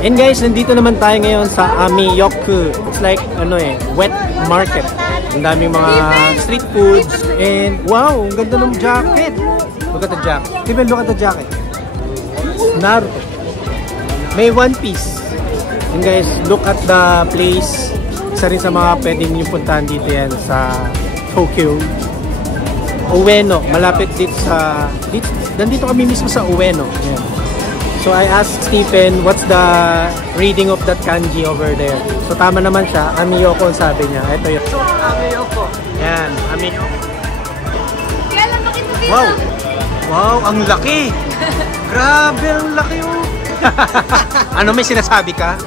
And guys, nandito naman tayo ngayon sa Ameyoku. It's like, wet market. Ang daming mga street foods. And wow, ang ganda ng jacket. Look at the jacket. Steven, look at the jacket. Naruto. May One Piece. And guys, look at the place. Isa rin sa mga pwede niyo puntahan dito yan sa Tokyo. Ueno. Malapit dito sa... Nandito kami mismo sa Ueno. Ayan. So I asked Stephen, what's the reading of that kanji over there? So tama naman siya, Ameyoko ang sabi niya. Ito yun. So, Ameyoko. Yan, Ameyoko. Wow! Wow, ang laki! Grabe, ang laki oh! Ano, may sinasabi ka?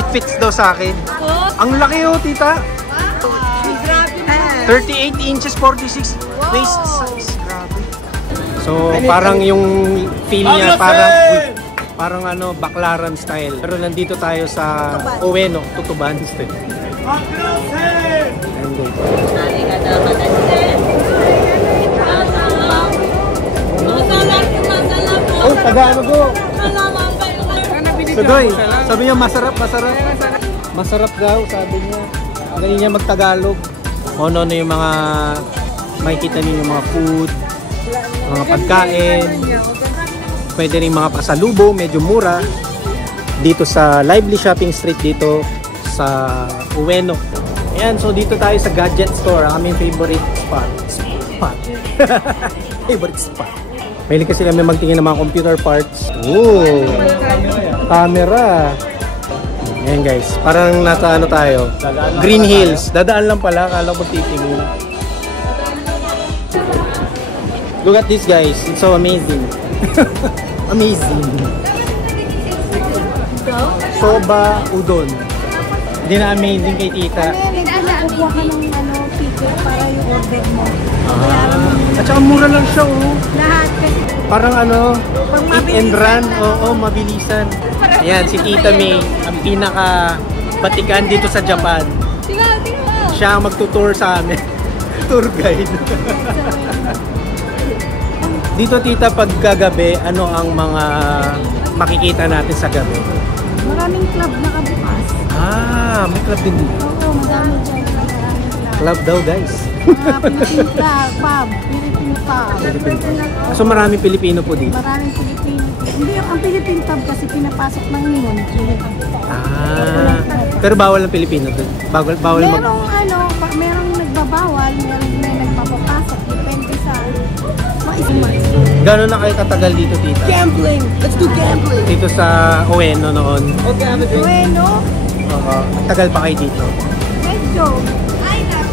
It fits daw sa akin. Ang laki oh, tita! 38 inches, 46 waist size. Grabe. So, parang yung feel niya, parang Baclaran style. Pero nandito tayo sa Ueno, Tutuban style. Oh, taga go? Sudoy, sabi niya masarap. Masarap daw, sabi niya. Galing niya magtagalog. Ano yung mga makikita niyo yung mga food, mga pagkain. Pwede rin mga pasalubong, medyo mura. Dito sa Lively Shopping Street dito sa Ueno. Ayan, so dito tayo sa gadget store. Ang aming favorite spot. Favorite spot. Mahilig kasi kami magtingin ng mga computer parts. Ooh! Camera. Ayan guys, parang nasa tayo. Green Hills. Dadaan lang pala, kala ko titingin. Look at this guys, it's so amazing. Amazing. Soba udon. Hindi na amazing kay tita. Kukuha ka ng picture para yung order mo. At saka mura lang siya oh. Lahat. Parang eat and run. Oo, mabilisan. Ayan, si Tita May, ang pinaka batikan dito sa Japan. Siya ang magtutour sa amin. Tour guide. Dito tita, pag kagabi, ano ang mga makikita natin sa gabi? Maraming club nakabukas. May club din dito. Oo, madami dyan. Club daw guys. Philippine club, pub, Philippine pub. So maraming Pilipino po dito? Maraming Pilipino. Hindi, ang Philippine pub kasi pinapasok ng Nihon. Pero bawal ang Pilipino doon? Bawal merong nagbabawal, merong may nagpapapasok. Depende sa Gano'n na kayo katagal dito, tita? Gambling! Let's do gambling! Dito sa Ueno noon? Ueno? Oo. Tagal pa kayo dito? Medyo.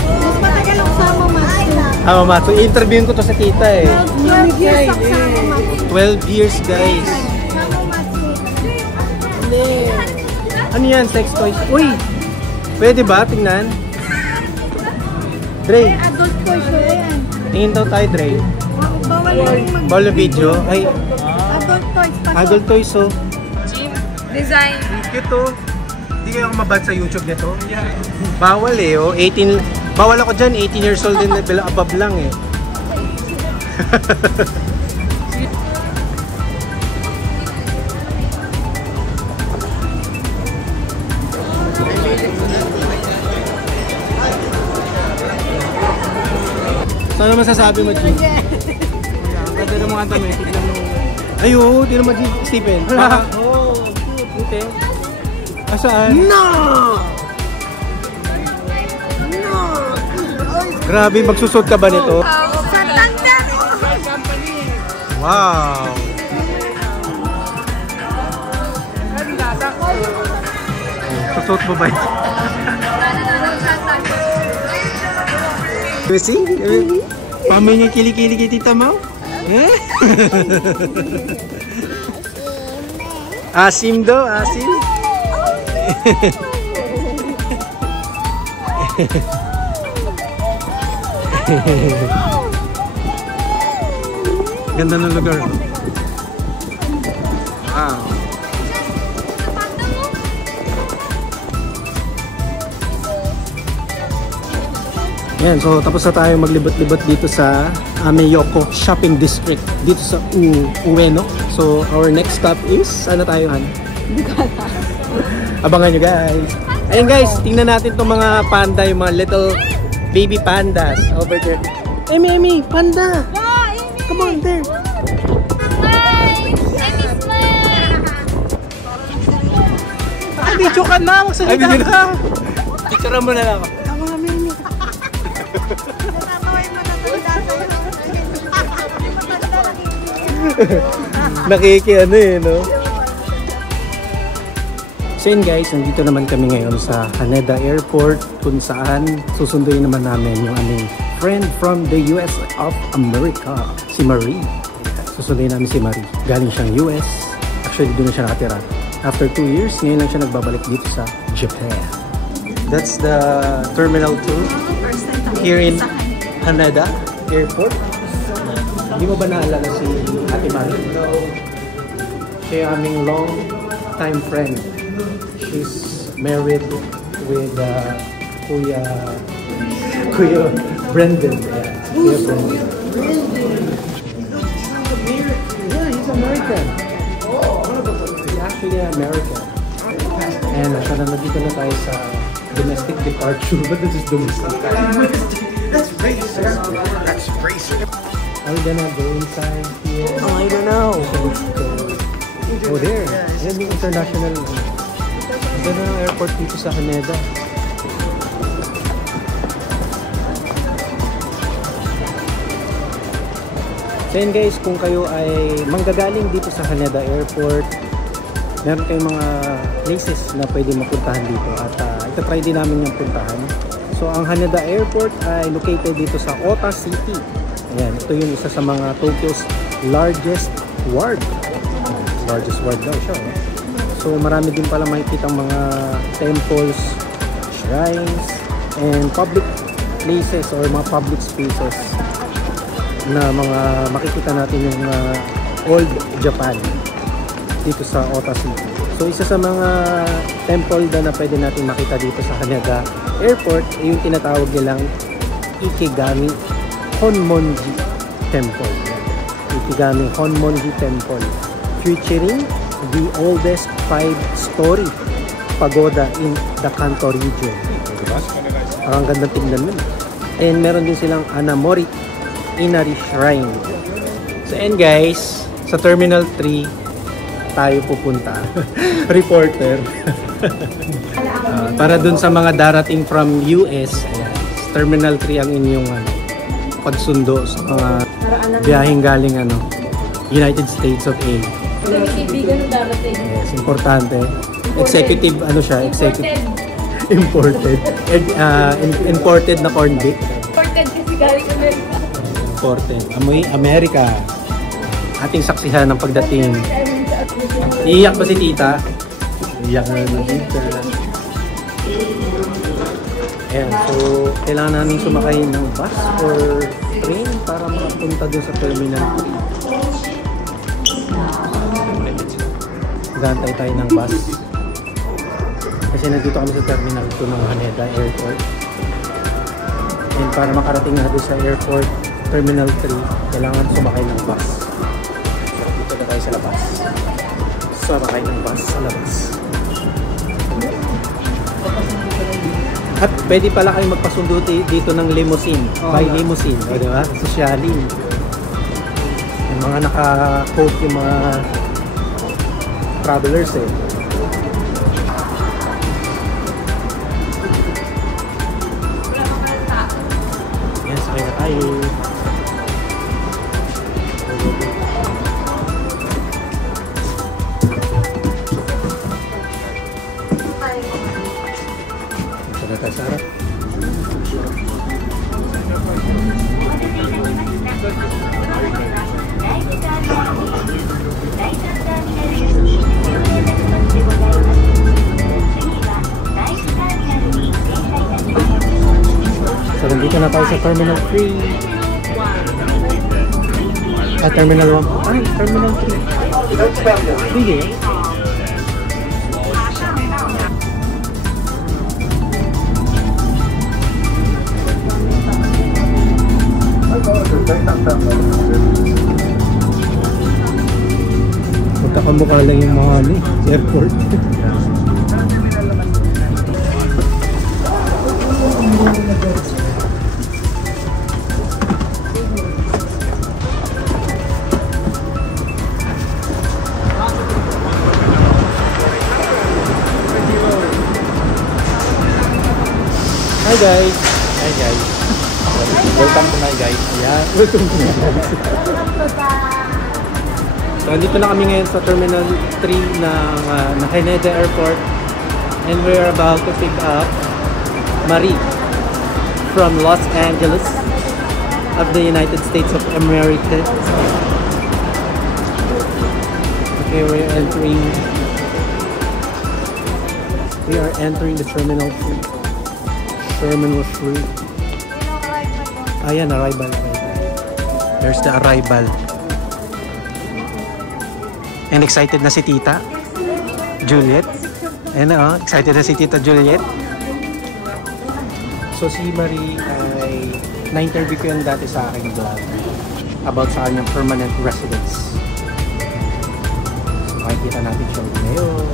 Mas matagal ako sa Mamatsu. Mamatsu. I-interviewin ko to sa tita eh. 12 years ako sa Mamatsu. 12 years guys. Sa Mamatsu. Ano yan? Sex toys? Uy! Pwede ba? Tingnan. Dre. Adult toys ko yan. Tingin daw tayo, Dre. Bawal na video? Ay. Adult toys pa. Adult toys oh. Design. Cute oh. Hindi kayo mabad sa YouTube nito? Bawal eh oh. 18. Bawal ako dyan. 18 years old din. Above lang eh. So ano masasabi mo, G? Ganda ng mga dami. Ay, oo. Tignan mo, G. Stephen. Oo. Buti. Asaan? No! Grabe, magsusot ka ba nito? Wow! Susot mo ba ito? You see? Pamay niya kilikili kay tita mo? Asim daw, asim. Ganda ng lugar. Wow. Yan, so tapos na tayo maglibot-libot dito sa Ameyoko Shopping District dito sa Ueno. So our next stop is, ano tayo Han? Abangan nyo guys. Ayun guys, tingnan natin itong mga panda, yung mga little baby pandas over there. Amy, panda! Come on there! Ay, video ka na! Magsalita ka! Picture mo na lang ako. Tama nga, Mimi. Nakikiano eh, no? So yun guys, nandito naman kami ngayon sa Haneda Airport kung saan susunduin naman namin yung aming friend from the US of America, si Marie. Susunduin namin si Marie. Galing siyang US. Actually, doon na siya nakatira. After 2 years, ngayon lang siya nagbabalik dito sa Japan. That's the Terminal 2 here in Haneda Airport. Hindi mo ba naalala si Ate Marie? Siya yung aming long time friend. She's married with Kuya Brendan. Kuya Brendan. Yeah, he's American. He's actually American. And nandito na tayo sa domestic departure. But this is domestic. That's racist. That's racist. Are we gonna go inside here? Oh, I don't know. Oh, there. Yan yung international. Ganda ng airport dito sa Haneda. So yun guys, kung kayo ay manggagaling dito sa Haneda Airport, meron kayong mga places na pwede mapuntahan dito at ito-try din namin yung puntahan. So ang Haneda Airport ay located dito sa Ota City. Ayan, ito yung isa sa mga Tokyo's largest ward. Largest ward daw siya. So marami din pala makikita mga temples, shrines, and public places or mga public spaces na mga makikita natin yung old Japan dito sa Ota City. So isa sa mga temple na pwede natin makita dito sa Haneda Airport ay yung tinatawag nilang Ikegami Honmonji Temple. Ikegami Honmonji Temple, featuring the oldest 5-story pagoda in the Kanto region. Ang ganda tingnan nun. And meron din silang Anamori Inari Shrine. So and guys, sa Terminal 3 tayo pupunta. Reporter. Para dun sa mga darating from US, ayan, Terminal 3 ang inyong pagsundo sa mga biyaheng galing United States of A. Yes, importante. Executive, executive. Imported. Imported na corned beef. Imported kasi galing Amerika. Imported. Amoy Amerika. Ating saksihan ng pagdating. Iiyak ba si tita? Iiyak na ng tita. Ayan, so kailangan namin sumakay ng bus or train para makapunta dun sa Terminal 3. Gantay tayo ng bus kasi nandito kami sa Terminal 2 ng Haneda Airport, and para makarating na doon sa airport Terminal 3 kailangan sumakay ng bus. So dito na tayo sa labas, sumakay ng bus sa labas. At pwede pala kayong magpasundo dito ng limousine, by limousine, di ba? Sosyalin yung mga naka-coat yung mga travelers eh. Yes, kaya tayo. Ito tayo sa harap. So, nandito na tayo sa Terminal 3. Terminal 1. Terminal 3. Really? Magkakamukha pala yung mga airport. Hi guys! Hi guys! Welcome to my guys. Ayan, welcome to my guys. So, andito na kami ngayon sa Terminal 3 ng Haneda Airport. And we're about to pick up Marie from Los Angeles of the United States of America. Okay, we are entering the Terminal 3. Terminal 3. Ayan, arrival. There's the arrival. And excited na si Tita Juliet. Ayan na, excited na si Tita Juliet. So si Marie ay na-interview ko yan dati sa aking vlog about sa kanyang permanent residence. So makikita natin siya ngayon.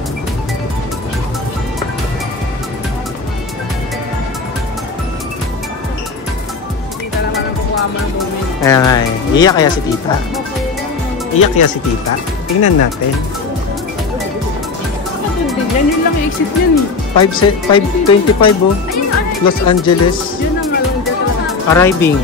Ayan nga eh. Iyak kaya si Tita? Iyak kaya si Tita? Tingnan natin. Yan yun lang exit yan. 5:25 oh. Los Angeles. Yun ang malong Arriving.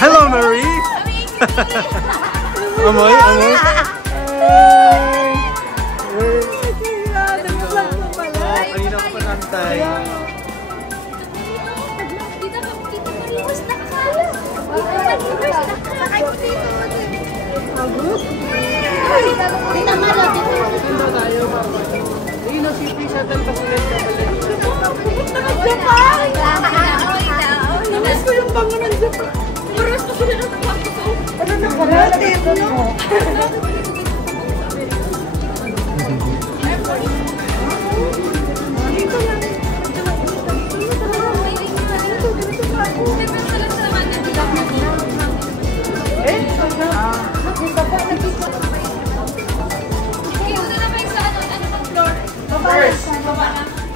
Hello, Marie! Amoy, amoy. Kanina ko pa nantay. Namiss ko yung bango ng Japan. Paras ko sila ng kwarto ko. Ano na pala? Dito no? Dito lang.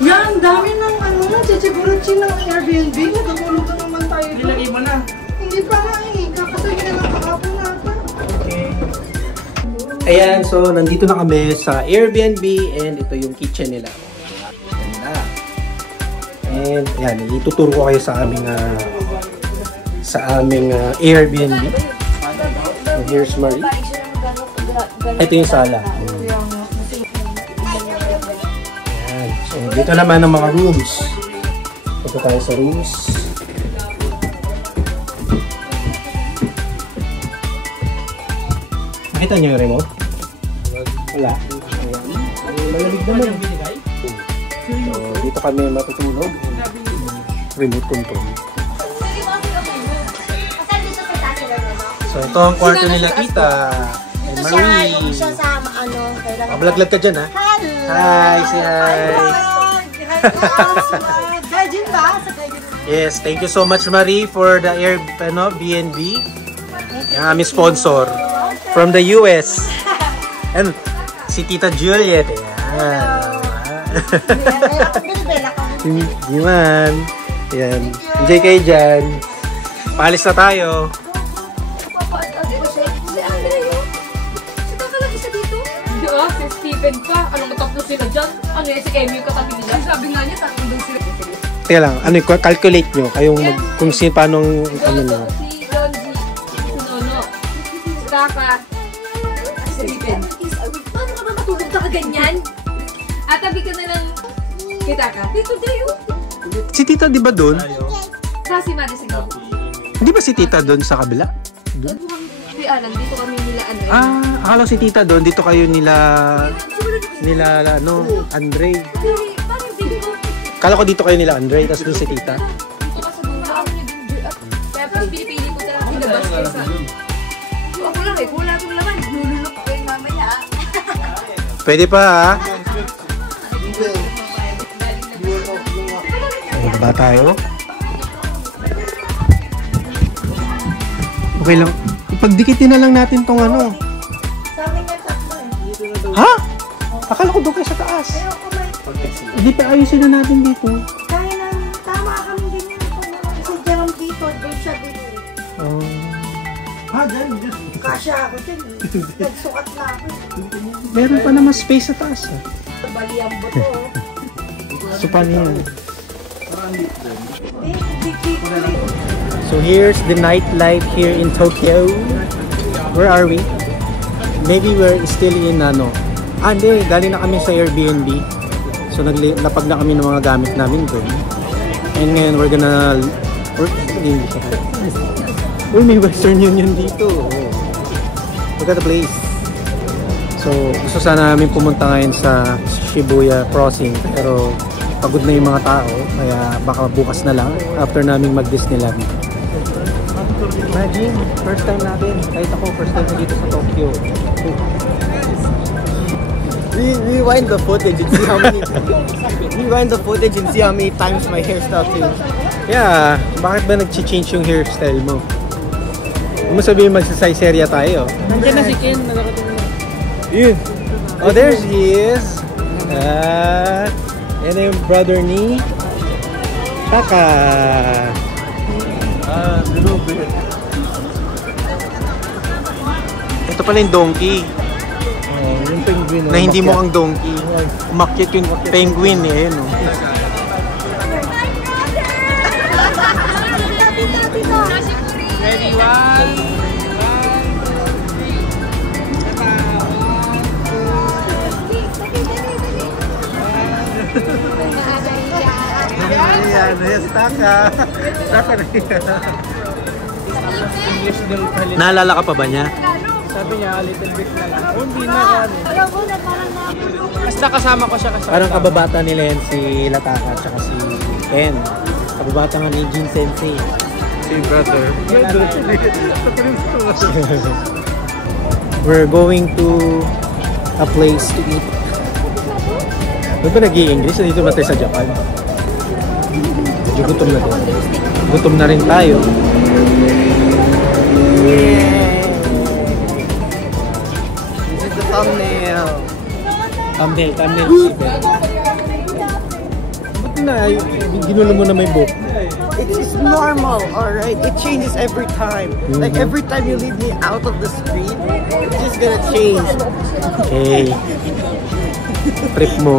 Yan, dami ng chichiguruchi ng Airbnb. Nagkakulong ka naman tayo. Nilagay mo na. Hindi pa nga eh. Kakasay na lang kahapon natin. Okay. Ayan, so nandito na kami sa Airbnb and ito yung kitchen nila. Ganda. And ayan, ituturo ko kayo sa aming Airbnb. And here's Marie. Ito yung sala. Ayan. So dito naman ang mga rooms. Ito tayo sa rooms. Nakita niyo yung remote? Wala. Malamig naman. So, dito kami matutulog. Remote control. So, ito ang kwarto nila Tita. And Marie. Pablaglag ka dyan, ha? Hi! Say hi! Yes, thank you so much, Marie, for the Airbnb. Yung aming sponsor from the US. And si Tita Juliet. Diman. Yan. Enjoy kayo dyan. Paalis na tayo. Si Steven pa. Anong tatlo sila dyan? Ano yung si Emmy yung katabi nila? Sabi nga niya, tatlo doon sila. Teka lang, ano yung calculate nyo? Kayong kung sino, paano, ano nyo? Si Don G, si Nono, si Kaka, Stephen. Paano ka ba matulog na kaganyan? At tabi ka na lang. Kita ka. Dito tayo. Si tita di ba doon? Kasi mali sa gilid. Di ba si tita doon sa kabila? Doon? Hindi alam, dito kami nila ano. Akala ko si tita doon. Dito kayo nila Andre. Parang dito. Kala ko dito kayo nila Andre, tapos doon si tita. Dito ka sa gulaan niya ginger up. Kaya parang pinipili ko talaga ilabas kaysa. Ako lang eh, kung wala akong laman. Lululok ko yung mamaya. Pwede pa ha? Baba tayo. Okay lang. Ipagdikitin na lang natin tong ano. Sa amin nga tatlo eh. Ha? Akala ko doon kayo sa taas. Pero kung may Hindi pa ayusin na natin dito. kaya nang tama kami din yun. Kung si Jerome dito, doon siya dito eh. Kasya ako dyan eh. Nagsukat na ako. Meron pa naman space sa taas. Bali ang buto. So paano yan? Dikit ko eh. So here's the nightlife here in Tokyo. Where are we? Maybe we're still in hindi, galing na kami sa Airbnb. So napag na kami ng mga gamit namin doon. And ngayon we're gonna Uy, may Western Union dito. Look at the place. So gusto sana namin pumunta ngayon sa Shibuya Crossing, pero pagod na yung mga tao, kaya baka bukas na lang after namin mag-Disneyland. Imagine, first time natin. Kahit ako, first time na dito sa Tokyo. Rewind the footage and see how many rewind the footage and see how many times my hairstyle changed. Yeah, bakit ba nag-change yung hairstyle mo? Kung mo sabihin magsa-sizeria tayo. Nandiyan na si Ken. Yun. Oh, there he is. And yung brother ni Taka. Little bit. Ito pala yung donkey. Yung penguin. Na hindi mo ang donkey. Umakyat yung penguin eh. Ayun, oh. Ready, one. Ayan, si Taka. Taka na yan. Naalala ka pa ba niya? Sabi niya, a little bit na lang. Oh, hindi na ano. Alam ko na parang na. Basta kasama ko siya kasama. Parang kababata nila yan si Lataka at saka si Ken. Kababata nga ni Jin Sensei. Si brother. We're going to a place to eat. Ba't ba nag-i-English? Dito ba tayo sa Japan? Medyo gutom na din. Gutom na rin tayo. This is the thumbnail. Thumbnail. Ba't na? Ginulo mo na may book. It's normal, alright? It changes every time. Like every time you leave me out of the screen, it's just gonna change. Okay. Trip mo.